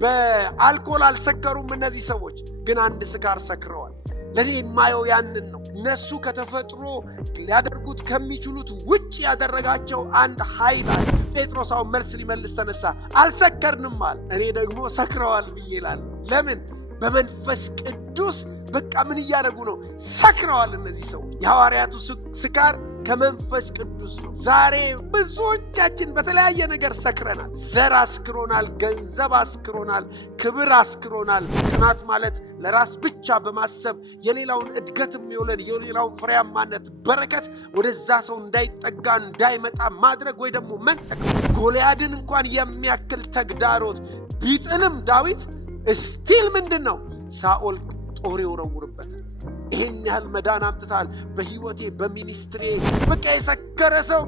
በአልኮል አልሰከሩም እነዚህ ሰዎች፣ ግን አንድ ስካር ሰክረዋል። ለኔ የማየው ያንን ነው። እነሱ ከተፈጥሮ ሊያደርጉት ከሚችሉት ውጭ ያደረጋቸው አንድ ኃይል አለ። ጴጥሮስ አሁን መልስ ሊመልስ ተነሳ። አልሰከርንም አለ። እኔ ደግሞ ሰክረዋል ብዬ እላለሁ። ለምን? በመንፈስ ቅዱስ በቃ ምን እያደረጉ ነው? ሰክረዋል እነዚህ ሰዎች። የሐዋርያቱ ስካር ከመንፈስ ቅዱስ ነው። ዛሬ ብዙዎቻችን በተለያየ ነገር ሰክረናል። ዘር አስክሮናል፣ ገንዘብ አስክሮናል፣ ክብር አስክሮናል። ቅናት ማለት ለራስ ብቻ በማሰብ የሌላውን እድገት የሚውለን የሌላውን ፍሬያማነት በረከት ወደዛ ሰው እንዳይጠጋ እንዳይመጣ ማድረግ ወይ ደግሞ መንጠቅ። ጎልያድን እንኳን የሚያክል ተግዳሮት ቢጥልም ዳዊት እስቲል ምንድን ነው? ሳኦል ጦር ይወረውርበታል። ይህን ያህል መዳን አምጥታል በህይወቴ በሚኒስትሪ። በቃ የሰከረ ሰው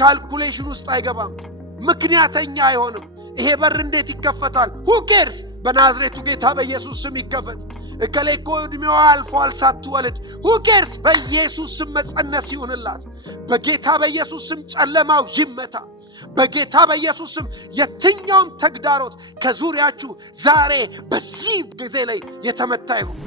ካልኩሌሽን ውስጥ አይገባም፣ ምክንያተኛ አይሆንም። ይሄ በር እንዴት ይከፈታል? who cares? በናዝሬቱ ጌታ በኢየሱስ ስም ይከፈት። እከሌ እኮ ዕድሜዋ አልፏል ሳትወልድ who cares? በኢየሱስ ስም መጸነስ ይሁንላት። በጌታ በኢየሱስ ስም ጨለማው ይመታ። በጌታ በኢየሱስ ስም የትኛውም ተግዳሮት ከዙሪያችሁ ዛሬ በዚህ ጊዜ ላይ የተመታ ይሁን።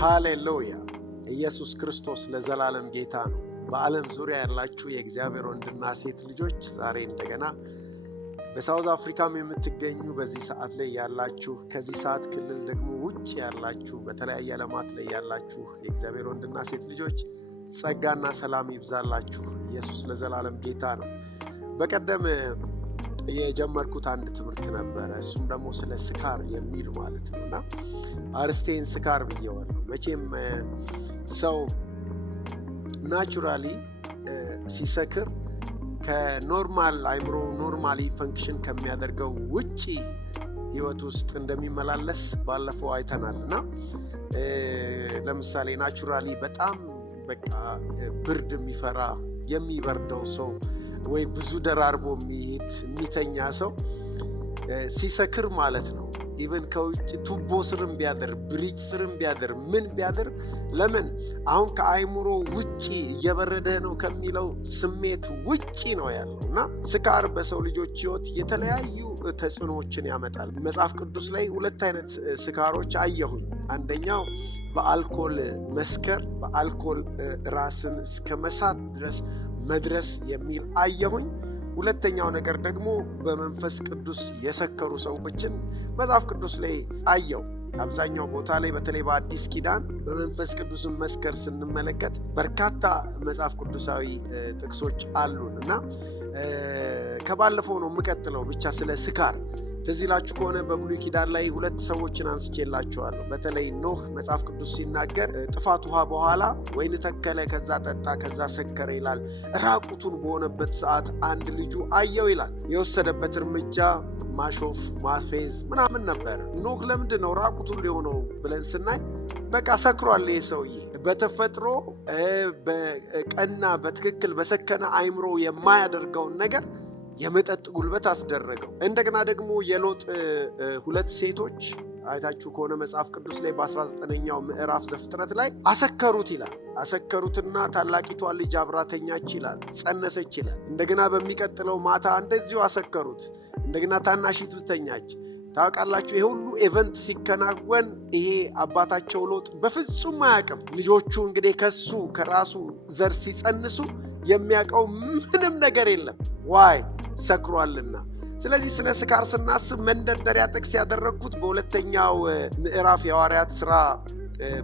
ሃሌሉያ! ኢየሱስ ክርስቶስ ለዘላለም ጌታ ነው። በዓለም ዙሪያ ያላችሁ የእግዚአብሔር ወንድና ሴት ልጆች ዛሬ እንደገና በሳውዝ አፍሪካም የምትገኙ በዚህ ሰዓት ላይ ያላችሁ፣ ከዚህ ሰዓት ክልል ደግሞ ውጭ ያላችሁ፣ በተለያየ ዓለማት ላይ ያላችሁ የእግዚአብሔር ወንድና ሴት ልጆች ጸጋና ሰላም ይብዛላችሁ። ኢየሱስ ለዘላለም ጌታ ነው። በቀደም የጀመርኩት አንድ ትምህርት ነበረ። እሱም ደግሞ ስለ ስካር የሚል ማለት ነውና አርስቴን ስካር ብየዋለሁ። መቼም ሰው ናቹራሊ ሲሰክር ከኖርማል አይምሮ ኖርማሊ ፈንክሽን ከሚያደርገው ውጪ ህይወት ውስጥ እንደሚመላለስ ባለፈው አይተናልና ለምሳሌ ናቹራሊ በጣም በቃ ብርድ የሚፈራ የሚበርደው ሰው ወይ ብዙ ደራርቦ የሚተኛ ሰው ሲሰክር ማለት ነው ኢቨን ከውጭ ቱቦ ስርም ቢያደር ብሪጅ ስርም ቢያደር ምን ቢያደር ለምን አሁን ከአይምሮ ውጪ እየበረደ ነው ከሚለው ስሜት ውጪ ነው ያለውና ስካር በሰው ልጆች ህይወት የተለያዩ ተጽዕኖዎችን ያመጣል። መጽሐፍ ቅዱስ ላይ ሁለት አይነት ስካሮች አየሁኝ። አንደኛው በአልኮል መስከር፣ በአልኮል ራስን እስከ መሳት ድረስ መድረስ የሚል አየሁኝ። ሁለተኛው ነገር ደግሞ በመንፈስ ቅዱስ የሰከሩ ሰዎችን መጽሐፍ ቅዱስ ላይ አየው። አብዛኛው ቦታ ላይ በተለይ በአዲስ ኪዳን በመንፈስ ቅዱስ መስከር ስንመለከት በርካታ መጽሐፍ ቅዱሳዊ ጥቅሶች አሉን እና ከባለፈው ነው የምቀጥለው ብቻ ስለ ስካር። ትዝ ይላችሁ ከሆነ በብሉይ ኪዳን ላይ ሁለት ሰዎችን አንስቼላችኋለሁ። በተለይ ኖህ መጽሐፍ ቅዱስ ሲናገር ጥፋት ውሃ በኋላ ወይን ተከለ፣ ከዛ ጠጣ፣ ከዛ ሰከረ ይላል። ራቁቱን በሆነበት ሰዓት አንድ ልጁ አየው ይላል። የወሰደበት እርምጃ ማሾፍ፣ ማፌዝ ምናምን ነበር። ኖህ ለምንድን ነው ራቁቱን ሊሆነው ብለን ስናይ በቃ ሰክሯል ይሄ ሰውዬ። በተፈጥሮ በቀና በትክክል በሰከነ አይምሮ የማያደርገውን ነገር የመጠጥ ጉልበት አስደረገው። እንደገና ደግሞ የሎጥ ሁለት ሴቶች አይታችሁ ከሆነ መጽሐፍ ቅዱስ ላይ በ19ኛው ምዕራፍ ዘፍጥረት ላይ አሰከሩት ይላል። አሰከሩትና ታላቂቷ ልጅ አብራተኛች ይላል፣ ጸነሰች ይላል። እንደገና በሚቀጥለው ማታ እንደዚሁ አሰከሩት። እንደገና ታናሺቱ ተኛች። ታውቃላችሁ ይሄ ሁሉ ኢቨንት ሲከናወን ይሄ አባታቸው ሎጥ በፍጹም አያውቅም። ልጆቹ እንግዲህ ከራሱ ዘር ሲጸንሱ የሚያውቀው ምንም ነገር የለም። ዋይ ሰክሯልና። ስለዚህ ስለ ስካር ስናስብ መንደርደሪያ ጥቅስ ያደረግኩት በሁለተኛው ምዕራፍ የሐዋርያት ሥራ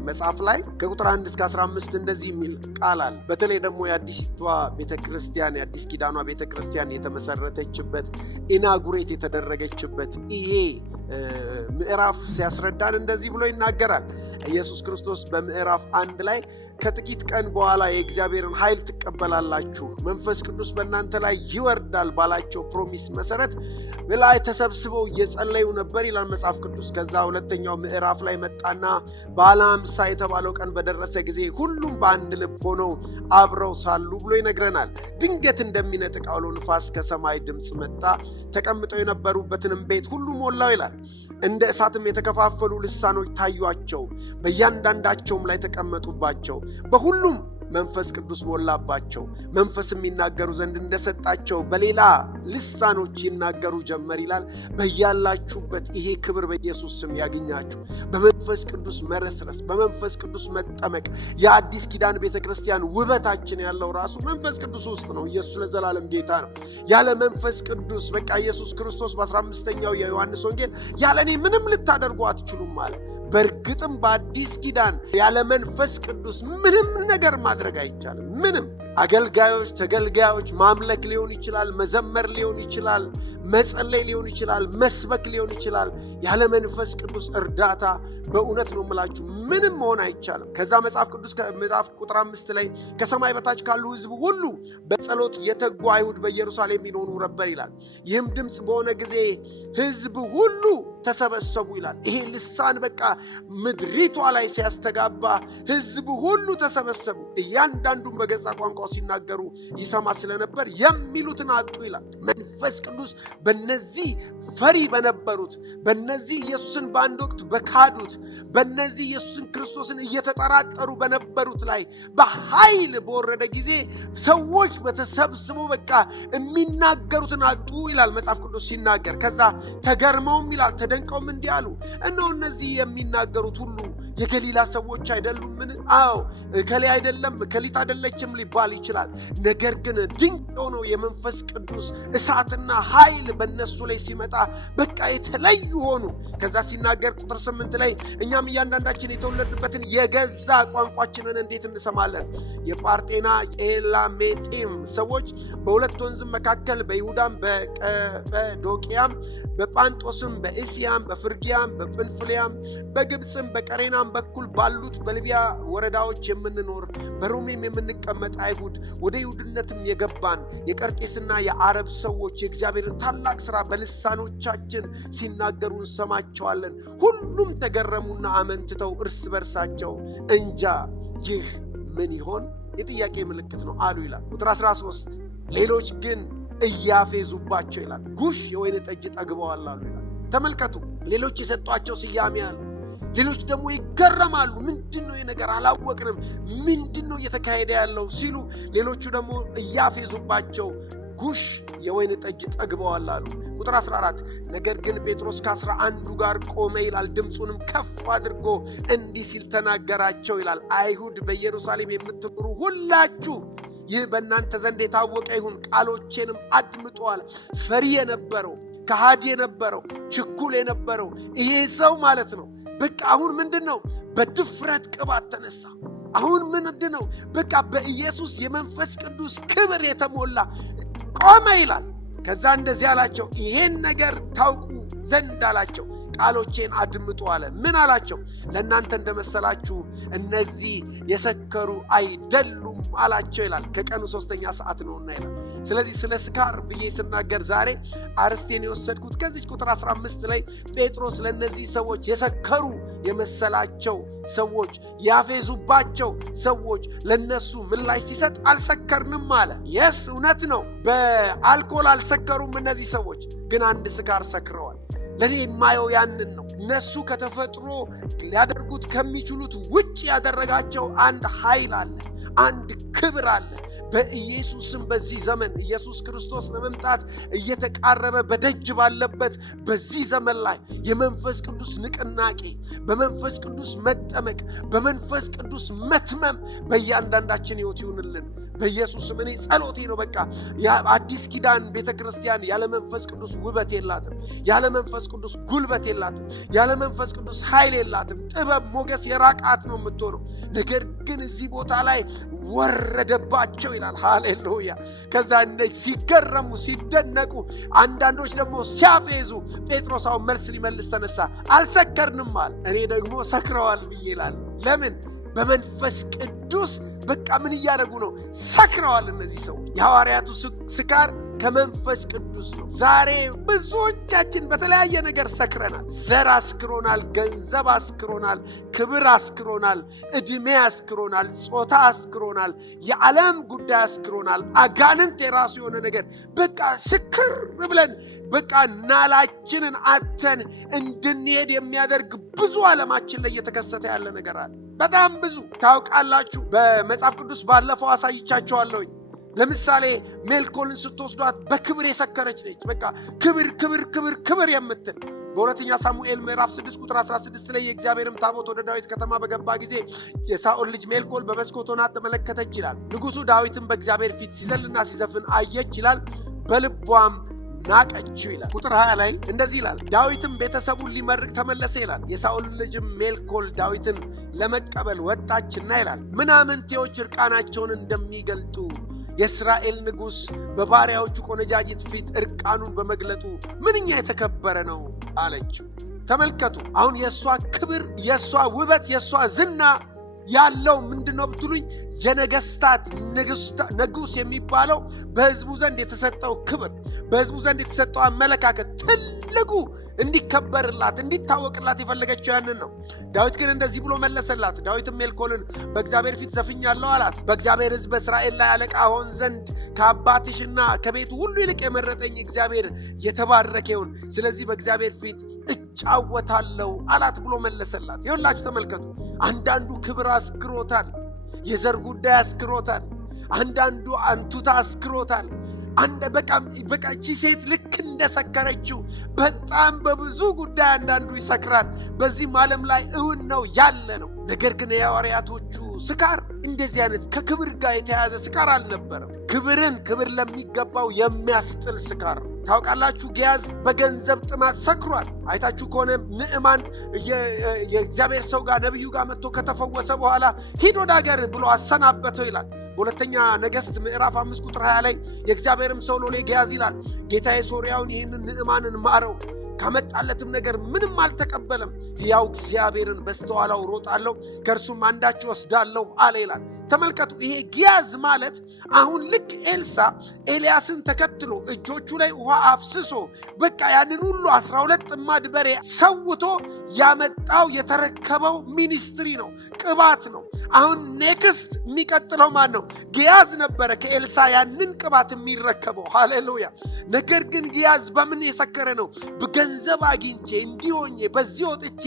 መጽሐፍ ላይ ከቁጥር 1 እስከ 15 እንደዚህ የሚል ቃል አለ። በተለይ ደግሞ የአዲሲቷ ቤተክርስቲያን የአዲስ ኪዳኗ ቤተክርስቲያን የተመሰረተችበት ኢናጉሬት የተደረገችበት ይሄ ምዕራፍ ሲያስረዳን እንደዚህ ብሎ ይናገራል። ኢየሱስ ክርስቶስ በምዕራፍ 1 ላይ ከጥቂት ቀን በኋላ የእግዚአብሔርን ኃይል ትቀበላላችሁ፣ መንፈስ ቅዱስ በእናንተ ላይ ይወርዳል ባላቸው ፕሮሚስ መሰረት በላይ ተሰብስበው እየጸለዩ ነበር ይላል መጽሐፍ ቅዱስ። ከዛ ሁለተኛው ምዕራፍ ላይ መጣና በዓለ ሃምሳ የተባለው ቀን በደረሰ ጊዜ ሁሉም በአንድ ልብ ሆነው አብረው ሳሉ ብሎ ይነግረናል። ድንገት እንደሚነጥቅ አውሎ ንፋስ ከሰማይ ድምፅ መጣ፣ ተቀምጠው የነበሩበትንም ቤት ሁሉ ሞላው ይላል። እንደ እሳትም የተከፋፈሉ ልሳኖች ታዩአቸው፣ በእያንዳንዳቸውም ላይ ተቀመጡባቸው። በሁሉም መንፈስ ቅዱስ ሞላባቸው፣ መንፈስም ይናገሩ ዘንድ እንደሰጣቸው በሌላ ልሳኖች ይናገሩ ጀመር ይላል። በያላችሁበት ይሄ ክብር በኢየሱስ ስም ያገኛችሁ። በመንፈስ ቅዱስ መረስረስ፣ በመንፈስ ቅዱስ መጠመቅ። የአዲስ ኪዳን ቤተክርስቲያን ውበታችን ያለው ራሱ መንፈስ ቅዱስ ውስጥ ነው። ኢየሱስ ለዘላለም ጌታ ነው። ያለ መንፈስ ቅዱስ በቃ ኢየሱስ ክርስቶስ በ15ኛው የዮሐንስ ወንጌል ያለ እኔ ምንም ልታደርጉ አትችሉም አለ። በእርግጥም በአዲስ ኪዳን ያለ መንፈስ ቅዱስ ምንም ነገር ማድረግ አይቻልም። ምንም አገልጋዮች፣ ተገልጋዮች ማምለክ ሊሆን ይችላል፣ መዘመር ሊሆን ይችላል፣ መጸለይ ሊሆን ይችላል፣ መስበክ ሊሆን ይችላል። ያለ መንፈስ ቅዱስ እርዳታ በእውነት ነው የምላችሁ ምንም መሆን አይቻልም። ከዛ መጽሐፍ ቅዱስ ከምዕራፍ ቁጥር 5 ላይ ከሰማይ በታች ካሉ ሕዝብ ሁሉ በጸሎት የተጉ አይሁድ በኢየሩሳሌም ይኖሩ ነበር ይላል። ይህም ድምፅ በሆነ ጊዜ ሕዝብ ሁሉ ተሰበሰቡ ይላል። ይሄ ልሳን በቃ ምድሪቷ ላይ ሲያስተጋባ ሕዝብ ሁሉ ተሰበሰቡ። እያንዳንዱም በገዛ ቋንቋው ሲናገሩ ይሰማ ስለነበር የሚሉትን አጡ ይላል። መንፈስ ቅዱስ በነዚህ ፈሪ በነበሩት፣ በነዚህ ኢየሱስን በአንድ ወቅት በካዱት፣ በነዚህ ኢየሱስን ክርስቶስን እየተጠራጠሩ በነበሩት ላይ በኃይል በወረደ ጊዜ ሰዎች በተሰብስበው በቃ የሚናገሩትን አጡ ይላል መጽሐፍ ቅዱስ ሲናገር። ከዛ ተገርመውም ይላል ተደንቀውም እንዲህ አሉ፣ እነሆ እነዚህ የሚናገሩት ሁሉ የገሊላ ሰዎች አይደሉምን? አዎ እከሌ አይደለም እከሊት አይደለችም ሊባል ይችላል። ነገር ግን ድንቅ ሆኖ የመንፈስ ቅዱስ እሳትና ኃይል በእነሱ ላይ ሲመጣ በቃ የተለዩ ሆኑ። ከዛ ሲናገር ቁጥር 8 ላይ እኛም እያንዳንዳችን የተወለድንበትን የገዛ ቋንቋችንን እንዴት እንሰማለን? የጳርጤና ኤላሜጤም ሰዎች በሁለት ወንዝ መካከል በይሁዳም በቀጰዶቅያም በጳንጦስም በእስያም በፍርግያም በጵንፍልያም በግብፅም በቀሬናም በኩል ባሉት በሊቢያ ወረዳዎች የምንኖር በሮሜም የምንቀመጥ አይሁድ ወደ ይሁድነትም የገባን የቀርጤስና የአረብ ሰዎች የእግዚአብሔርን ታላቅ ሥራ በልሳኖቻችን ሲናገሩ እንሰማቸዋለን። ሁሉም ተገረሙና አመንትተው እርስ በርሳቸው እንጃ ይህ ምን ይሆን የጥያቄ ምልክት ነው አሉ ይላል ቁጥር 13 ሌሎች ግን እያፌዙባቸው ይላል ጉሽ የወይን ጠጅ ጠግበዋል አሉ ይላል። ተመልከቱ፣ ሌሎች የሰጧቸው ስያሜ አለ። ሌሎች ደግሞ ይገረማሉ። ምንድነው የነገር አላወቅንም፣ ምንድነው እየተካሄደ ያለው ሲሉ፣ ሌሎቹ ደግሞ እያፌዙባቸው ጉሽ የወይን ጠጅ ጠግበዋል አሉ። ቁጥር 14 ነገር ግን ጴጥሮስ ከ11 ጋር ቆመ ይላል። ድምፁንም ከፍ አድርጎ እንዲህ ሲል ተናገራቸው ይላል። አይሁድ በኢየሩሳሌም የምትኖሩ ሁላችሁ ይህ በእናንተ ዘንድ የታወቀ ይሁን፣ ቃሎቼንም አድምጡ አለ። ፈሪ የነበረው፣ ከሃዲ የነበረው፣ ችኩል የነበረው ይሄ ሰው ማለት ነው በቃ አሁን ምንድነው በድፍረት ቅባት ተነሳ። አሁን ምንድነው በቃ በኢየሱስ የመንፈስ ቅዱስ ክብር የተሞላ ቆመ ይላል። ከዛ እንደዚህ አላቸው፣ ይሄን ነገር ታውቁ ዘንድ አላቸው ቃሎቼን አድምጡ አለ። ምን አላቸው? ለእናንተ እንደመሰላችሁ እነዚህ የሰከሩ አይደሉም አላቸው ይላል። ከቀኑ 3ኛ ሰዓት ነውና ይላል። ስለዚህ ስለ ስካር ብዬ ስናገር ዛሬ አርስቴን የወሰድኩት ከዚህ ቁጥር 15 ላይ ጴጥሮስ ለእነዚህ ሰዎች የሰከሩ የመሰላቸው ሰዎች፣ ያፌዙባቸው ሰዎች ለነሱ ምላሽ ሲሰጥ አልሰከርንም አለ። የስ እውነት ነው፣ በአልኮል አልሰከሩም እነዚህ ሰዎች፣ ግን አንድ ስካር ሰክረዋል። ለኔ የማየው ያንን ነው። እነሱ ከተፈጥሮ ሊያደርጉት ከሚችሉት ውጭ ያደረጋቸው አንድ ኃይል አለ፣ አንድ ክብር አለ። በኢየሱስም በዚህ ዘመን ኢየሱስ ክርስቶስ ለመምጣት እየተቃረበ በደጅ ባለበት በዚህ ዘመን ላይ የመንፈስ ቅዱስ ንቅናቄ፣ በመንፈስ ቅዱስ መጠመቅ፣ በመንፈስ ቅዱስ መትመም በእያንዳንዳችን ሕይወት ይሁንልን በኢየሱስም። እኔ ጸሎቴ ነው በቃ የአዲስ ኪዳን ቤተክርስቲያን ያለ መንፈስ ቅዱስ ውበት የላትም፣ ያለ መንፈስ ቅዱስ ጉልበት የላትም፣ ያለ መንፈስ ቅዱስ ኃይል የላትም። ጥበብ ሞገስ የራቃት ነው የምትሆነው። ነገር ግን እዚህ ቦታ ላይ ወረደባቸው ይላል። ሃሌሉያ። ከዛ ሲገረሙ ሲደነቁ፣ አንዳንዶች ደግሞ ሲያፌዙ፣ ጴጥሮስ አሁን መልስ ሊመልስ ተነሳ። አልሰከርንም አለ። እኔ ደግሞ ሰክረዋል ብዬ እላለሁ። ለምን? በመንፈስ ቅዱስ በቃ ምን እያደረጉ ነው? ሰክረዋል። እነዚህ ሰዎች የሐዋርያቱ ስካር ከመንፈስ ቅዱስ ነው። ዛሬ ብዙዎቻችን በተለያየ ነገር ሰክረናል። ዘር አስክሮናል፣ ገንዘብ አስክሮናል፣ ክብር አስክሮናል፣ እድሜ አስክሮናል፣ ጾታ አስክሮናል፣ የዓለም ጉዳይ አስክሮናል፣ አጋንንት የራሱ የሆነ ነገር በቃ ስክር ብለን በቃ ናላችንን አተን እንድንሄድ የሚያደርግ ብዙ ዓለማችን ላይ እየተከሰተ ያለ ነገር አለ። በጣም ብዙ ታውቃላችሁ። በመጽሐፍ ቅዱስ ባለፈው አሳይቻችኋለሁኝ። ለምሳሌ ሜልኮልን ስትወስዷት በክብር የሰከረች ነች። በቃ ክብር ክብር ክብር ክብር የምትል በሁለተኛ ሳሙኤል ምዕራፍ 6 ቁጥር 16 ላይ የእግዚአብሔርም ታቦት ወደ ዳዊት ከተማ በገባ ጊዜ የሳኦል ልጅ ሜልኮል በመስኮት ሆና ተመለከተች ይላል። ንጉሡ ዳዊትን በእግዚአብሔር ፊት ሲዘልና ሲዘፍን አየች ይላል። በልቧም ናቀችው ይላል። ቁጥር 20 ላይ እንደዚህ ይላል፣ ዳዊትም ቤተሰቡን ሊመርቅ ተመለሰ ይላል። የሳኦል ልጅም ሜልኮል ዳዊትን ለመቀበል ወጣችና ይላል፣ ምናምንቴዎች እርቃናቸውን እንደሚገልጡ የእስራኤል ንጉሥ በባሪያዎቹ ቆነጃጅት ፊት እርቃኑን በመግለጡ ምንኛ የተከበረ ነው አለችው። ተመልከቱ፣ አሁን የእሷ ክብር፣ የእሷ ውበት፣ የእሷ ዝና ያለው ምንድነው ብትሉኝ፣ የነገስታት ንጉሥ የሚባለው በሕዝቡ ዘንድ የተሰጠው ክብር፣ በሕዝቡ ዘንድ የተሰጠው አመለካከት ትልቁ እንዲከበርላት እንዲታወቅላት የፈለገችው ያንን ነው። ዳዊት ግን እንደዚህ ብሎ መለሰላት። ዳዊትም ሜልኮልን በእግዚአብሔር ፊት ዘፍኛለሁ አላት። በእግዚአብሔር ሕዝብ በእስራኤል ላይ አለቃ ሆን ዘንድ ከአባትሽና ከቤቱ ሁሉ ይልቅ የመረጠኝ እግዚአብሔር የተባረከ ይሁን። ስለዚህ በእግዚአብሔር ፊት እጫወታለሁ አላት ብሎ መለሰላት። ይኸውላችሁ ተመልከቱ፣ አንዳንዱ ክብር አስክሮታል፣ የዘር ጉዳይ አስክሮታል፣ አንዳንዱ አንቱታ አስክሮታል። በቃ እቺ ሴት ልክ እንደሰከረችው በጣም በብዙ ጉዳይ አንዳንዱ ይሰክራል። በዚህም ዓለም ላይ እውን ነው ያለ ነው። ነገር ግን የሐዋርያቶቹ ስካር እንደዚህ አይነት ከክብር ጋር የተያዘ ስካር አልነበረም። ክብር ለሚገባው የሚያስጥል ስካር። ታውቃላችሁ፣ ጊያዝ በገንዘብ ጥማት ሰክሯል። አይታችሁ ከሆነ ንዕማን የእግዚአብሔር ሰው ጋር ነቢዩ ጋር መጥቶ ከተፈወሰ በኋላ ሂድ ወደ አገር ብሎ አሰናበተው ይላል። በሁለተኛ ነገሥት ምዕራፍ 5 ቁጥር 20 ላይ የእግዚአብሔርም ሰው ሎሌ ጊያዝ ይላል፣ ጌታዬ ሶርያውን ይህንን ንዕማንን ማረው፣ ካመጣለትም ነገር ምንም አልተቀበለም። ሕያው እግዚአብሔርን በስተኋላው ሮጣለሁ፣ ከእርሱም አንዳች ወስዳለሁ አለ ይላል። ተመልከቱ፣ ይሄ ጊያዝ ማለት አሁን ልክ ኤልሳ ኤልያስን ተከትሎ እጆቹ ላይ ውሃ አፍስሶ በቃ ያንን ሁሉ 12 ጥማድ በሬ ሰውቶ ያመጣው የተረከበው ሚኒስትሪ ነው፣ ቅባት ነው። አሁን ኔክስት የሚቀጥለው ማን ነው? ጊያዝ ነበረ ከኤልሳ ያንን ቅባት የሚረከበው። ሃሌሉያ። ነገር ግን ጊያዝ በምን የሰከረ ነው? በገንዘብ አግኝቼ እንዲሆኜ በዚህ ወጥቼ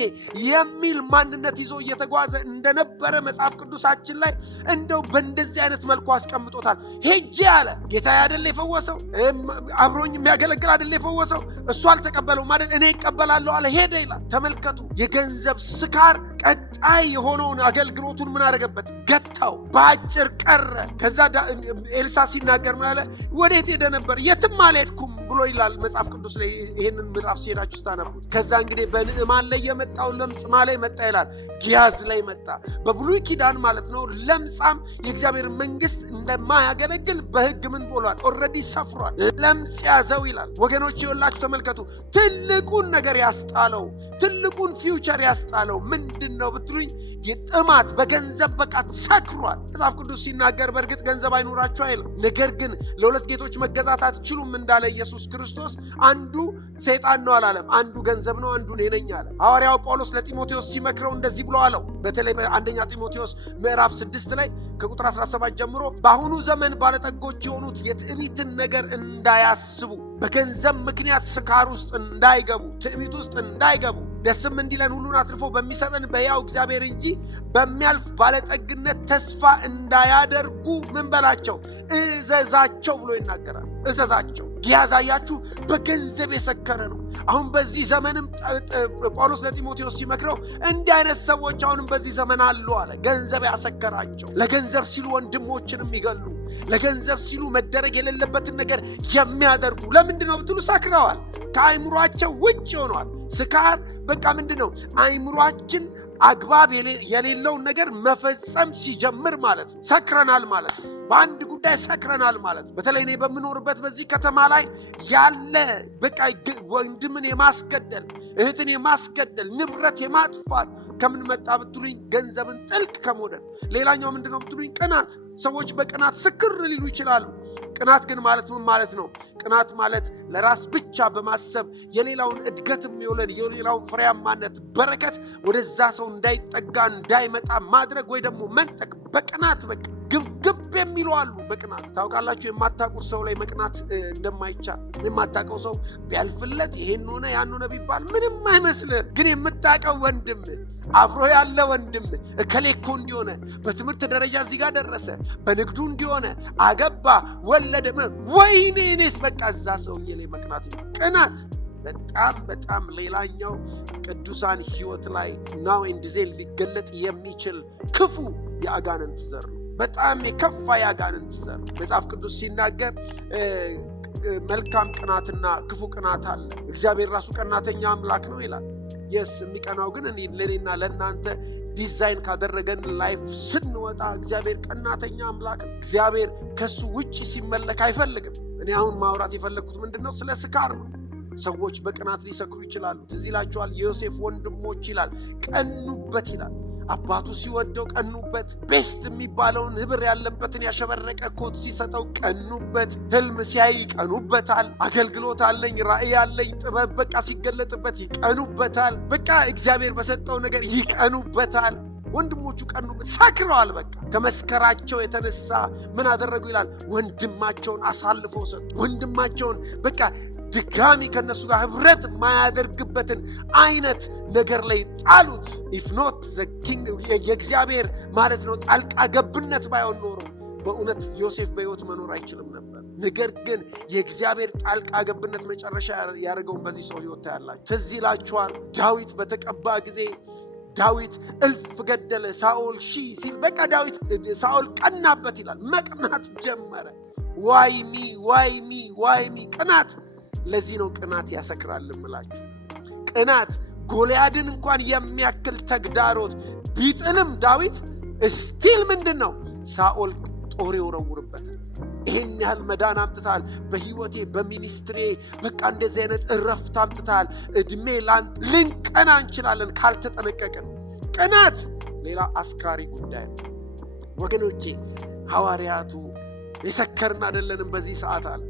የሚል ማንነት ይዞ እየተጓዘ እንደነበረ መጽሐፍ ቅዱሳችን ላይ እንደው በእንደዚህ አይነት መልኩ አስቀምጦታል። ሄጄ አለ ጌታ አይደል የፈወሰው፣ አብሮኝ የሚያገለግል አይደል የፈወሰው፣ እሱ አልተቀበለው ማለት እኔ እቀበላለሁ አለ፣ ሄደ ይላል። ተመልከቱ፣ የገንዘብ ስካር ቀጣይ የሆነውን አገልግሎቱን ምን አደረገበት? ገታው፣ በአጭር ቀረ። ከዛ ኤልሳ ሲናገር ምን አለ? ወዴት ሄደ ነበር? የትም አልሄድኩም ብሎ ይላል መጽሐፍ ቅዱስ ላይ። ይሄንን ምዕራፍ ሲሄዳችሁ ታነቡት። ከዛ እንግዲህ በንዕማን ላይ የመጣው ለምጽ ላይ መጣ ይላል፣ ጊያዝ ላይ መጣ። በብሉይ ኪዳን ማለት ነው ለምጻም የእግዚአብሔር መንግስት እንደማያገለግል በሕግ ምን ብሏል? ኦልሬዲ ሰፍሯል። ለምጽ ያዘው ይላል። ወገኖች ይኸውላችሁ ተመልከቱ፣ ትልቁን ነገር ያስጣለው፣ ትልቁን ፊውቸር ያስጣለው ምንድነው ብትሉኝ፣ የጥማት በገንዘብ በቃ ሰክሯል። መጽሐፍ ቅዱስ ሲናገር በእርግጥ ገንዘብ አይኖራችሁ አይልም። ነገር ግን ለሁለት ጌቶች መገዛት አትችሉም እንዳለ ኢየሱስ ክርስቶስ አንዱ ሰይጣን ነው አላለም፣ አንዱ ገንዘብ ነው፣ አንዱ እኔ ነኝ አለ። ሐዋርያው ጳውሎስ ለጢሞቴዎስ ሲመክረው እንደዚህ ብሎ አለው። በተለይ በአንደኛ ጢሞቴዎስ ምዕራፍ 6 ላይ ከቁጥር 17 ጀምሮ በአሁኑ ዘመን ባለጠጎች የሆኑት የትዕቢትን ነገር እንዳያስቡ፣ በገንዘብ ምክንያት ስካር ውስጥ እንዳይገቡ፣ ትዕቢት ውስጥ እንዳይገቡ፣ ደስም እንዲለን ሁሉን አትርፎ በሚሰጠን በሕያው እግዚአብሔር እንጂ በሚያልፍ ባለጠግነት ተስፋ እንዳያደርጉ ምን በላቸው? እዘዛቸው ብሎ ይናገራል። እዘዛቸው። ጊያዝ አያችሁ በገንዘብ የሰከረ ነው። አሁን በዚህ ዘመንም ጳውሎስ ለጢሞቴዎስ ሲመክረው እንዲህ አይነት ሰዎች አሁንም በዚህ ዘመን አሉ አለ። ገንዘብ ያሰከራቸው፣ ለገንዘብ ሲሉ ወንድሞችን የሚገሉ፣ ለገንዘብ ሲሉ መደረግ የሌለበትን ነገር የሚያደርጉ። ለምንድን ነው ብትሉ ሰክረዋል። ከአይምሯቸው ውጭ ሆነዋል። ስካር በቃ ምንድን ነው? አይምሯችን አግባብ የሌለውን ነገር መፈጸም ሲጀምር ማለት ነው ሰክረናል ማለት ነው። በአንድ ጉዳይ ሰክረናል ማለት ነው። በተለይ እኔ በምኖርበት በዚህ ከተማ ላይ ያለ በቃ ወንድምን የማስገደል፣ እህትን የማስገደል፣ ንብረት የማጥፋት ከምን መጣ ብትሉኝ ገንዘብን ጥልቅ ከመውደድ። ሌላኛው ምንድነው ብትሉኝ ቅናት። ሰዎች በቅናት ስክር ሊሉ ይችላሉ። ቅናት ግን ማለት ምን ማለት ነው? ቅናት ማለት ለራስ ብቻ በማሰብ የሌላውን እድገት የሚወለድ የሌላውን ፍሬያማነት በረከት ወደዛ ሰው እንዳይጠጋ እንዳይመጣ ማድረግ ወይ ደግሞ መንጠቅ። በቅናት በቃ ግብግብ የሚሉ አሉ። በቅናት ታውቃላችሁ፣ የማታውቁት ሰው ላይ መቅናት እንደማይቻል። የማታውቀው ሰው ቢያልፍለት ይሄን ሆነ ያን ሆነ ቢባል ምንም አይመስልህ። ግን የምታውቀው ወንድም አብሮ ያለ ወንድም እከሌ እኮ እንዲሆነ በትምህርት ደረጃ እዚህ ጋር ደረሰ፣ በንግዱ እንዲሆነ አገባ፣ ወለደ፣ ወይኔ እኔስ በቃ እዛ ሰውዬ ላይ መቅናት ነው ቅናት። በጣም ሌላኛው ቅዱሳን ሕይወት ላይ ናው እንዲዜ ሊገለጥ የሚችል ክፉ የአጋንንት ዘር ነው። በጣም የከፋ የአጋንንት ዘር። መጽሐፍ ቅዱስ ሲናገር መልካም ቅናትና ክፉ ቅናት አለ። እግዚአብሔር ራሱ ቀናተኛ አምላክ ነው ይላል። የሚቀናው ግን ለኔና ለእናንተ ዲዛይን ካደረገን ላይፍ ስንወጣ እግዚአብሔር ቀናተኛ አምላክ ነው። እግዚአብሔር ከሱ ውጪ ሲመለክ አይፈልግም። እኔ አሁን ማውራት የፈለግኩት ምንድነው? ስለ ስካር ነው። ሰዎች በቅናት ሊሰክሩ ይችላሉ። ትዝ ይላችኋል የዮሴፍ ወንድሞች ይላል ቀኑበት ይላል። አባቱ ሲወደው ቀኑበት። ቤስት የሚባለውን ህብር ያለበትን ያሸበረቀ ኮት ሲሰጠው ቀኑበት። ህልም ሲያይ ይቀኑበታል። አገልግሎት አለኝ፣ ራእይ አለኝ፣ ጥበብ በቃ ሲገለጥበት ይቀኑበታል። በቃ እግዚአብሔር በሰጠው ነገር ይቀኑበታል። ወንድሞቹ ቀኑበት፣ ሰክረዋል። በቃ ከመስከራቸው የተነሳ ምን አደረጉ ይላል? ወንድማቸውን አሳልፈው ሰጡ። ወንድማቸውን በቃ ድጋሚ ከነሱ ጋር ህብረት ማያደርግበትን አይነት ነገር ላይ ጣሉት። ኢፍ ኖት ዘ ኪንግ የእግዚአብሔር ማለት ነው ጣልቃ ገብነት ባይሆን ኖሮ በእውነት ዮሴፍ በሕይወት መኖር አይችልም ነበር። ነገር ግን የእግዚአብሔር ጣልቃ ገብነት መጨረሻ ያደረገውን በዚህ ሰው ሕይወት ታያላችሁ። ትዝ ይላችኋል ዳዊት በተቀባ ጊዜ ዳዊት እልፍ ገደለ፣ ሳኦል ሺህ ሲል በቃ ዳዊት ሳኦል ቀናበት ይላል። መቅናት ጀመረ። ዋይሚ ቅናት። ለዚህ ነው ቅናት ያሰክራል እምላችሁ። ቅናት ጎልያድን እንኳን የሚያክል ተግዳሮት ቢጥልም ዳዊት ስቲል ምንድነው? ሳኦል ጦር ይወረውርበታል። ይህን ያህል መዳን አምጥታል በህይወቴ በሚኒስትሪ በቃ እንደዚህ አይነት እረፍት አምጥታል። እድሜ ልንቀና እንችላለን ካልተጠነቀቅን። ቅናት ሌላ አስካሪ ጉዳይ ነው ወገኖቼ። ሐዋርያቱ የሰከርን አይደለንም በዚህ ሰዓት አለ።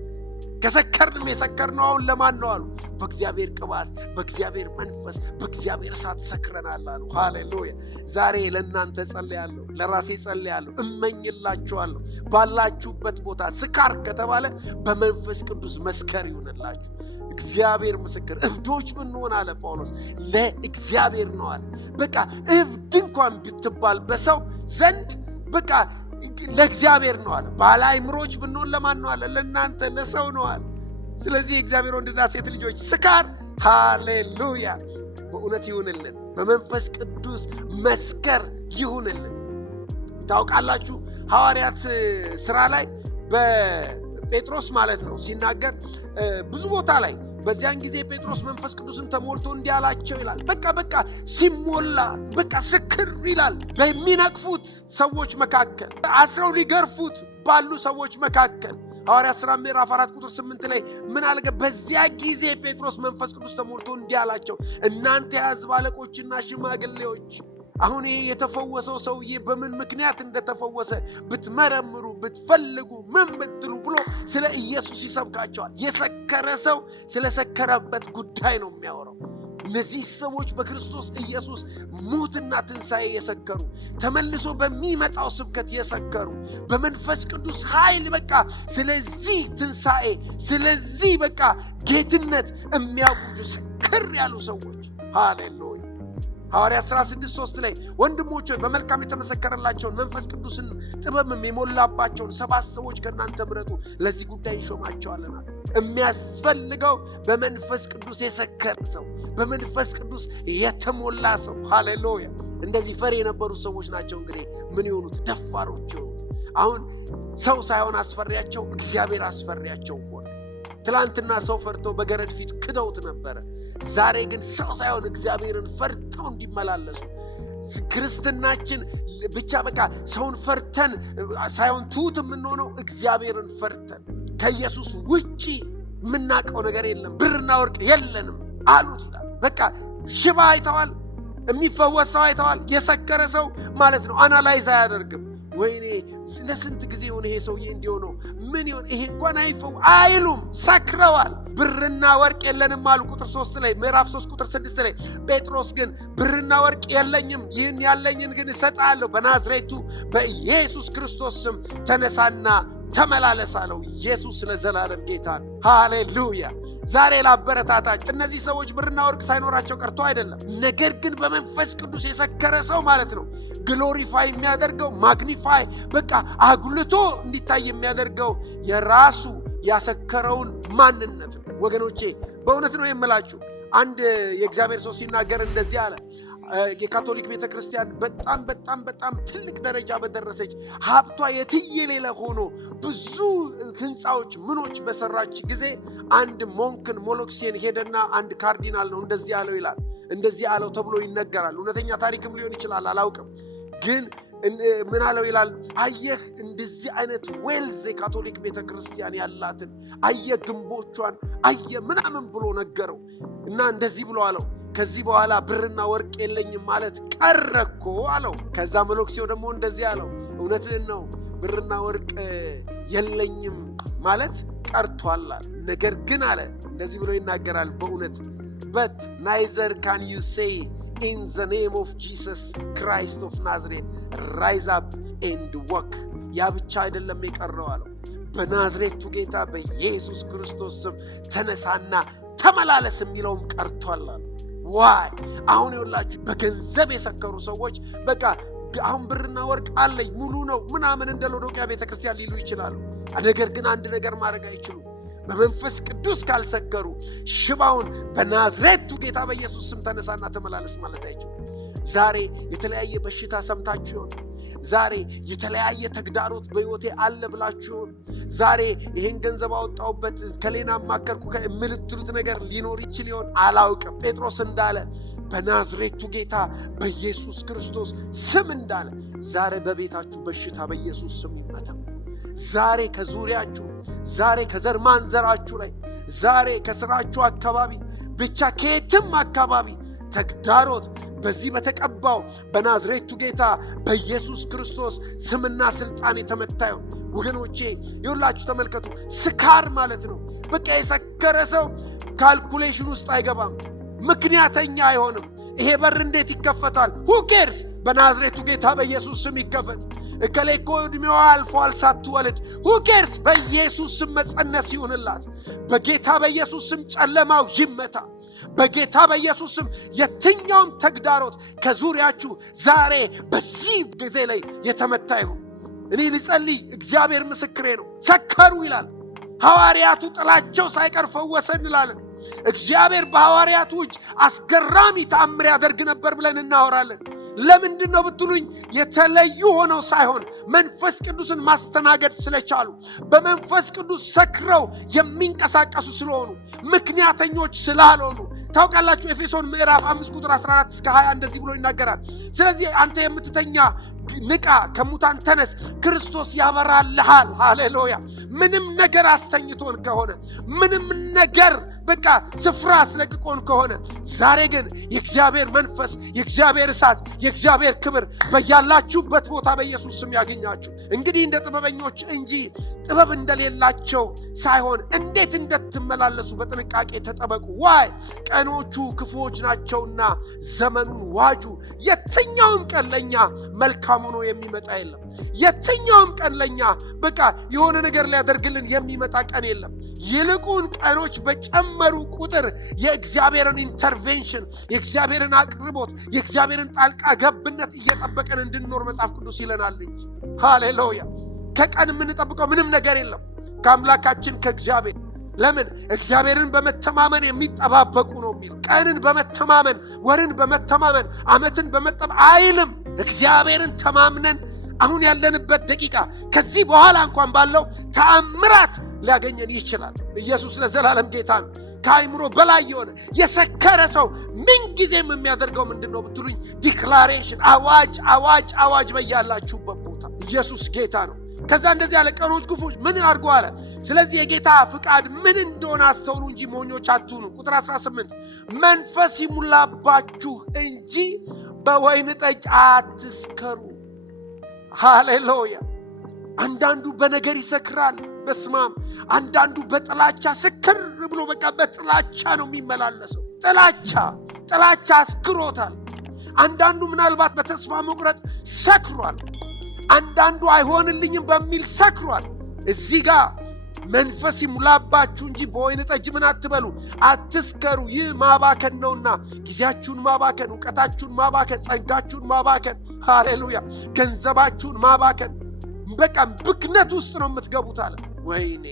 ከሰከርንም የሰከርነው አሁን ለማን ነው አሉ? በእግዚአብሔር ቅባት፣ በእግዚአብሔር መንፈስ፣ በእግዚአብሔር እሳት ሰክረናል አሉ። ሃሌሉያ። ዛሬ ለእናንተ ጸልያለሁ፣ ለራሴ ጸልያለሁ፣ እመኝላችኋለሁ። ባላችሁበት ቦታ ስካር ከተባለ በመንፈስ ቅዱስ መስከር ይሁንላችሁ። እግዚአብሔር ምስክር። እብዶች ምንሆን አለ ጳውሎስ፣ ለእግዚአብሔር ነው አለ። በቃ እብድ እንኳን ብትባል በሰው ዘንድ በቃ ለእግዚአብሔር ነው አለ። ባለአእምሮች ብንሆን ለማን ነው አለ? ለእናንተ ለሰው ነው አለ። ስለዚህ የእግዚአብሔር ወንድና ሴት ልጆች ስካር ሃሌሉያ በእውነት ይሁንልን። በመንፈስ ቅዱስ መስከር ይሁንልን። ታውቃላችሁ ሐዋርያት ሥራ ላይ በጴጥሮስ ማለት ነው ሲናገር ብዙ ቦታ ላይ በዚያን ጊዜ ጴጥሮስ መንፈስ ቅዱስን ተሞልቶ እንዲህ አላቸው ይላል። በቃ ሲሞላ በቃ ስክር ይላል። በሚነቅፉት ሰዎች መካከል አስረው ሊገርፉት ባሉ ሰዎች መካከል ሐዋርያት ሥራ ምዕራፍ 4 ቁጥር 8 ላይ ምን አለ? በዚያ ጊዜ ጴጥሮስ መንፈስ ቅዱስ ተሞልቶ እንዲህ አላቸው፣ እናንተ የሕዝብ አለቆችና ሽማግሌዎች አሁን ይሄ የተፈወሰው ሰውዬ በምን ምክንያት እንደተፈወሰ ብትመረምሩ ብትፈልጉ ምን ብትሉ ብሎ ስለ ኢየሱስ ይሰብካቸዋል። የሰከረ ሰው ስለ ሰከረበት ጉዳይ ነው የሚያወራው። እነዚህ ሰዎች በክርስቶስ ኢየሱስ ሞትና ትንሣኤ የሰከሩ፣ ተመልሶ በሚመጣው ስብከት የሰከሩ፣ በመንፈስ ቅዱስ ኃይል በቃ ስለዚህ ትንሣኤ ስለዚህ በቃ ጌትነት የሚያውጁ ስክር ያሉ ሰዎች ሃሌሉያ። ሐዋርያት ሥራ 6:3 ላይ ወንድሞች ሆይ በመልካም የተመሰከረላቸውን መንፈስ ቅዱስን ጥበብም የሞላባቸውን 7 ሰዎች ከእናንተ ምረጡ፣ ለዚህ ጉዳይ ይሾማቸዋልና። የሚያስፈልገው በመንፈስ ቅዱስ የሰከረ ሰው፣ በመንፈስ ቅዱስ የተሞላ ሰው። ሃሌሉያ። እንደዚህ ፈሪ የነበሩ ሰዎች ናቸው እንግዲህ ምን የሆኑት? ደፋሮች የሆኑት። አሁን ሰው ሳይሆን አስፈሪያቸው እግዚአብሔር አስፈሪያቸው ሆነ። ትላንትና ሰው ፈርተው በገረድ ፊት ክደውት ነበረ። ዛሬ ግን ሰው ሳይሆን እግዚአብሔርን ፈርተው እንዲመላለሱ ክርስትናችን ብቻ በቃ ሰውን ፈርተን ሳይሆን ትሁት የምንሆነው እግዚአብሔርን ፈርተን ከኢየሱስ ውጪ የምናውቀው ነገር የለም፣ ብርና ወርቅ የለንም አሉት ይላል። በቃ ሽባ አይተዋል፣ የሚፈወስ ሰው አይተዋል? የሰከረ ሰው ማለት ነው አናላይዝ አያደርግም። ወይኔ ለስንት ጊዜ ሆነ ይሄ ሰውዬ እንዲሆነው ምን ይሆን ይሄ እንኳን አይፈው አይሉም። ሰክረዋል። ብርና ወርቅ የለንም አሉ። ቁጥር 3 ላይ ምዕራፍ 3 ቁጥር 6 ላይ ጴጥሮስ ግን ብርና ወርቅ የለኝም፣ ይህን ያለኝን ግን እሰጥሃለሁ፣ በናዝሬቱ በኢየሱስ ክርስቶስ ስም ተነሳና ተመላለስ አለው። ኢየሱስ ለዘላለም ጌታ ነው። ሃሌሉያ። ዛሬ ላበረታታችሁ፣ እነዚህ ሰዎች ብርና ወርቅ ሳይኖራቸው ቀርቶ አይደለም። ነገር ግን በመንፈስ ቅዱስ የሰከረ ሰው ማለት ነው ግሎሪፋይ የሚያደርገው ማግኒፋይ በቃ አጉልቶ እንዲታይ የሚያደርገው የራሱ ያሰከረውን ማንነት ነው። ወገኖቼ በእውነት ነው የምላችሁ። አንድ የእግዚአብሔር ሰው ሲናገር እንደዚህ አለ። የካቶሊክ ቤተክርስቲያን በጣም ትልቅ ደረጃ በደረሰች ሀብቷ የትየሌለ ሆኖ ብዙ ህንፃዎች ምኖች በሰራች ጊዜ አንድ ሞንክን ሞሎክሲን ሄደና አንድ ካርዲናል ነው እንደዚህ ያለው ይላል። እንደዚህ አለው ተብሎ ይነገራል። እውነተኛ ታሪክም ሊሆን ይችላል፣ አላውቅም። ግን ምን አለው ይላል፣ አየህ እንደዚህ አይነት ዌልዝ የካቶሊክ ቤተክርስቲያን ያላትን አየህ ግንቦቿን አየህ ምናምን ብሎ ነገረው እና እንደዚህ ብሎ አለው፣ ከዚህ በኋላ ብርና ወርቅ የለኝም ማለት ቀረኮ አለው። ከዛ መሎክሴው ደግሞ እንደዚህ አለው፣ እውነትህን ነው ብርና ወርቅ የለኝም ማለት ቀርቷል አለ። ነገር ግን አለ እንደዚህ ብሎ ይናገራል በእውነት but neither can you say in the name of Jesus Christ of Nazareth rise up and walk። ያ ብቻ አይደለም የቀረው አለው፣ በናዝሬቱ ጌታ በኢየሱስ ክርስቶስ ስም ተነሳና ተመላለስ የሚለውም ቀርቷል አለ። ዋይ አሁን ይኸውላችሁ በገንዘብ የሰከሩ ሰዎች በቃ አሁን ብርና ወርቅ አለኝ ሙሉ ነው ምናምን እንደ ሎዶቅያ ቤተክርስቲያን ሊሉ ይችላሉ። ነገር ግን አንድ ነገር ማድረግ አይችሉም። በመንፈስ ቅዱስ ካልሰከሩ ሽባውን በናዝሬቱ ጌታ በኢየሱስ ስም ተነሳና ተመላለስ ማለት አይችሉም። ዛሬ የተለያየ በሽታ ሰምታችሁ ይሆን? ዛሬ የተለያየ ተግዳሮት በሕይወቴ አለ ብላችሁ ይሆን? ዛሬ ይሄን ገንዘብ አወጣሁበት ከሌና ማከርኩ የምትሉት ነገር ሊኖር ይችል ይሆን? አላውቅም። ጴጥሮስ እንዳለ በናዝሬቱ ጌታ በኢየሱስ ክርስቶስ ስም እንዳለ ዛሬ በቤታችሁ በሽታ በኢየሱስ ስም ይመታ። ዛሬ ከዙሪያችሁ፣ ዛሬ ከዘር ማንዘራችሁ ላይ፣ ዛሬ ከስራችሁ አካባቢ፣ ብቻ ከየትም አካባቢ ተግዳሮት በዚህ በተቀባው በናዝሬቱ ጌታ በኢየሱስ ክርስቶስ ስምና ስልጣን የተመታ ይሁን። ወገኖቼ ይሁላችሁ ተመልከቱ። ስካር ማለት ነው በቃ የሰከረ ሰው ካልኩሌሽን ውስጥ አይገባም፣ ምክንያተኛ አይሆንም። ይሄ በር እንዴት ይከፈታል? who cares? በናዝሬቱ ጌታ በኢየሱስ ስም ይከፈት። እከሌ እኮ ዕድሜዋ አልፏል ሳትወልድ who cares? በኢየሱስ ስም መጸነስ ይሁንላት። በጌታ በኢየሱስ ስም ጨለማው ይመታ። በጌታ በኢየሱስ ስም የትኛውም ተግዳሮት ከዙሪያችሁ ዛሬ በዚህ ጊዜ ላይ የተመታ ይሁን። እኔ ልጸልይ፣ እግዚአብሔር ምስክሬ ነው። ሰከሩ ይላል ሐዋርያቱ፣ ጥላቸው ሳይቀር ፈወሰን እንላለን። እግዚአብሔር በሐዋርያቱ እጅ አስገራሚ ተአምር ያደርግ ነበር ብለን እናወራለን። ለምንድን ነው ብትሉኝ፣ የተለዩ ሆነው ሳይሆን መንፈስ ቅዱስን ማስተናገድ ስለቻሉ፣ በመንፈስ ቅዱስ ሰክረው የሚንቀሳቀሱ ስለሆኑ፣ ምክንያተኞች ስላልሆኑ። ታውቃላችሁ ኤፌሶን ምዕራፍ 5 ቁጥር 14 እስከ 20 እንደዚህ ብሎ ይናገራል። ስለዚህ አንተ የምትተኛ ንቃ፣ ከሙታን ተነስ፣ ክርስቶስ ያበራልሃል። ሃሌሉያ። ምንም ነገር አስተኝቶን ከሆነ፣ ምንም ነገር በቃ ስፍራ አስለቅቆን ከሆነ፣ ዛሬ ግን የእግዚአብሔር መንፈስ፣ የእግዚአብሔር እሳት፣ የእግዚአብሔር ክብር በያላችሁበት ቦታ በኢየሱስ ስም ያገኛችሁ። እንግዲህ እንደ ጥበበኞች እንጂ ጥበብ እንደሌላቸው ሳይሆን እንዴት እንደትመላለሱ በጥንቃቄ ተጠበቁ። ዋይ ቀኖቹ ክፉዎች ናቸውና ዘመኑን ዋጁ። የትኛውም ቀን ለኛ መልካም ሆኖ የሚመጣ የለም። የትኛውም ቀን ለኛ በቃ የሆነ ነገር ሊያደርግልን የሚመጣ ቀን የለም። ይልቁን ቀኖች በጨመሩ ቁጥር የእግዚአብሔርን ኢንተርቬንሽን፣ የእግዚአብሔርን አቅርቦት፣ የእግዚአብሔርን ጣልቃ ገብነት እየጠበቀን እንድንኖር መጽሐፍ ቅዱስ ይለናል እንጂ። ሃሌሉያ። ከቀን የምንጠብቀው ምንም ነገር የለም ከአምላካችን ከእግዚአብሔር። ለምን? እግዚአብሔርን በመተማመን የሚጠባበቁ ነው የሚል። ቀንን በመተማመን፣ ወርን በመተማመን፣ ዓመትን በመጠባበቅ አይልም። እግዚአብሔርን ተማምነን አሁን ያለንበት ደቂቃ ከዚህ በኋላ እንኳን ባለው ተአምራት ሊያገኘን ይችላል። ኢየሱስ ለዘላለም ጌታ ነው። ከአይምሮ በላይ የሆነ የሰከረ ሰው ምን ጊዜም የሚያደርገው ምንድነው ብትሉኝ፣ ዲክላሬሽን፣ አዋጅ አዋጅ አዋጅ በያላችሁበት ቦታ። ኢየሱስ ጌታ ነው። ከዛ እንደዚህ ያለ ቀኖች ክፉዎች ምን አድርጎ አለ? ስለዚህ የጌታ ፍቃድ ምን እንደሆነ አስተውሉ እንጂ ሞኞች አትሁኑ። ቁጥር 18 መንፈስ ይሙላባችሁ እንጂ በወይን ጠጅ አትስከሩ። ሃሌሉያ። አንዳንዱ በነገር ይሰክራል፣ በስማም። አንዳንዱ በጥላቻ ስክር ብሎ በቃ በጥላቻ ነው የሚመላለሰው። ጥላቻ አስክሮታል። አንዳንዱ ምናልባት በተስፋ መቁረጥ ሰክሯል። አንዳንዱ አይሆንልኝም በሚል ሰክሯል። እዚህ ጋር መንፈስ ይሙላባችሁ እንጂ በወይን ጠጅ ምን አትበሉ፣ አትስከሩ። ይህ ማባከን ነውና፣ ጊዜያችሁን ማባከን፣ ዕውቀታችሁን ማባከን፣ ጸጋችሁን ማባከን፣ ሃሌሉያ፣ ገንዘባችሁን ማባከን፣ በቃ ብክነት ውስጥ ነው የምትገቡት አለ። ወይኔ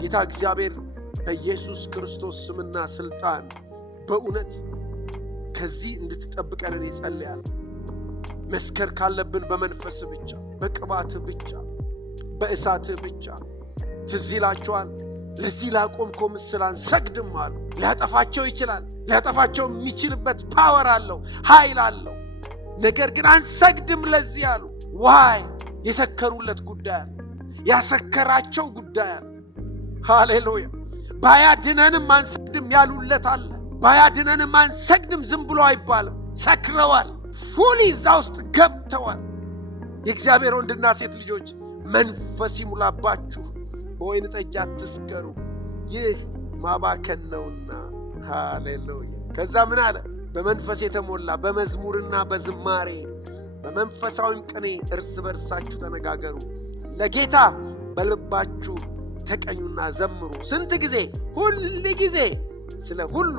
ጌታ እግዚአብሔር በኢየሱስ ክርስቶስ ስምና ስልጣን በእውነት ከዚህ እንድትጠብቀን እኔ ጸልያለሁ። መስከር ካለብን በመንፈስ ብቻ፣ በቅባት ብቻ፣ በእሳት ብቻ። ትዝ ይላችኋል፣ ለዚህ ላቆምከው ምስል አንሰግድም አሉ። ሊያጠፋቸው ይችላል። ሊያጠፋቸው የሚችልበት ፓወር አለው፣ ኃይል አለው። ነገር ግን አንሰግድም ለዚህ አሉ። ዋይ የሰከሩለት ጉዳይ አለ፣ ያሰከራቸው ጉዳይ አለ። ሃሌሉያ። ባያድነንም አንሰግድም ያሉለት አለ። ባያድነንም አንሰግድም ዝም ብሎ አይባልም። ሰክረዋል፣ ፉሊ እዛ ውስጥ ገብተዋል። የእግዚአብሔር ወንድና ሴት ልጆች መንፈስ ይሙላባችሁ፣ በወይን ጠጅ አትስከሩ፣ ይህ ማባከን ነውና። ሃሌሉያ። ከዛ ምን አለ? በመንፈስ የተሞላ በመዝሙርና በዝማሬ በመንፈሳዊም ቅኔ እርስ በርሳችሁ ተነጋገሩ፣ ለጌታ በልባችሁ ተቀኙና ዘምሩ። ስንት ጊዜ? ሁል ጊዜ። ስለ ሁሉ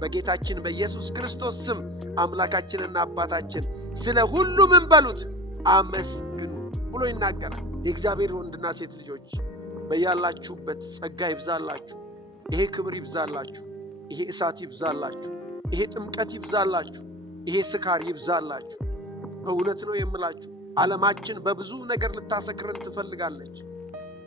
በጌታችን በኢየሱስ ክርስቶስ ስም አምላካችንና አባታችን ስለ ሁሉ ምን በሉት? አመስግኑ ብሎ ይናገራል። የእግዚአብሔር ወንድና ሴት ልጆች በያላችሁበት ጸጋ ይብዛላችሁ፣ ይሄ ክብር ይብዛላችሁ፣ ይሄ እሳት ይብዛላችሁ፣ ይሄ ጥምቀት ይብዛላችሁ፣ ይሄ ስካር ይብዛላችሁ። በእውነት ነው የምላችሁ፣ ዓለማችን በብዙ ነገር ልታሰክረን ትፈልጋለች።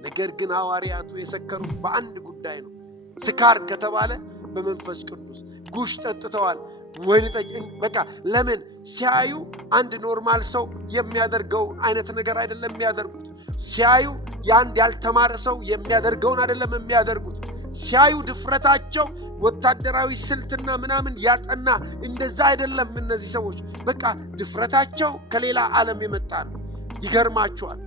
ነገር ግን ሐዋርያቱ የሰከሩት በአንድ ጉዳይ ነው። ስካር ከተባለ በመንፈስ ቅዱስ ጉሽ ጠጥተዋል። ወይን ጠጅ በቃ ለምን ሲያዩ አንድ ኖርማል ሰው የሚያደርገው አይነት ነገር አይደለም የሚያደርጉት። ሲያዩ ያንድ ያልተማረ ሰው የሚያደርገውን አይደለም የሚያደርጉት። ሲያዩ ድፍረታቸው ወታደራዊ ስልትና ምናምን ያጠና እንደዛ አይደለም። እነዚህ ሰዎች በቃ ድፍረታቸው ከሌላ ዓለም የመጣ ነው። ይገርማቸዋል።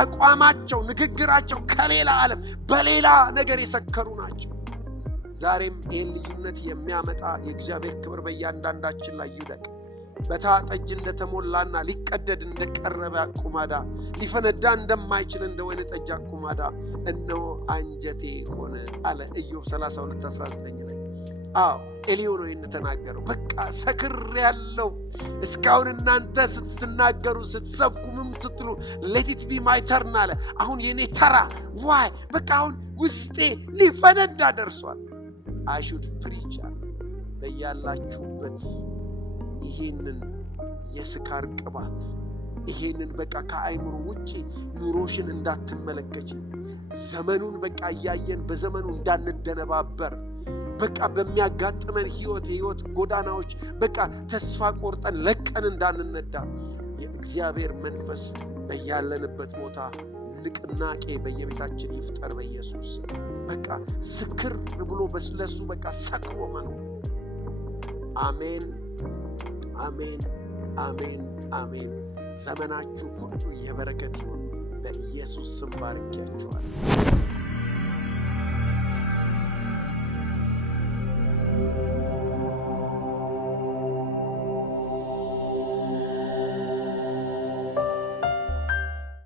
አቋማቸው፣ ንግግራቸው ከሌላ ዓለም በሌላ ነገር የሰከሩ ናቸው። ዛሬም ይህን ልዩነት የሚያመጣ የእግዚአብሔር ክብር በእያንዳንዳችን ላይ ይውደቅ። በታጠጅ እንደተሞላና ሊቀደድ እንደቀረበ አቁማዳ፣ ሊፈነዳ እንደማይችል እንደ ወይን ጠጅ አቁማዳ እነሆ አንጀቴ ሆነ አለ ኢዮብ 32:19 ላይ። ኤልዮ ነው የተናገረው። በቃ ሰክር ያለው እስካሁን እናንተ ስትናገሩ ስትሰብኩ ምን ስትሉ let it be my turn አለ። አሁን የኔ ተራ ዋይ በቃ አሁን ውስጤ ሊፈነዳ ደርሷል። I should preach በያላችሁበት ይሄንን የስካር ቅባት፣ ይሄንን በቃ ከአይምሮ ውጪ ኑሮሽን እንዳትመለከች፣ ዘመኑን በቃ እያየን በዘመኑ እንዳንደነባበር፣ በቃ በሚያጋጥመን የህይወት ጎዳናዎች በቃ ተስፋ ቆርጠን ለቀን እንዳንነዳ የእግዚአብሔር መንፈስ በያለንበት ቦታ ንቅናቄ በየቤታችን ይፍጠር በኢየሱስ። በቃ ስክር ብሎ በስለሱ በቃ ሰክሮ መኖር። አሜን፣ አሜን፣ አሜን፣ አሜን። ዘመናችሁ ሁሉ የበረከት ይሁን። በኢየሱስ ስም ባርኬያችኋለሁ።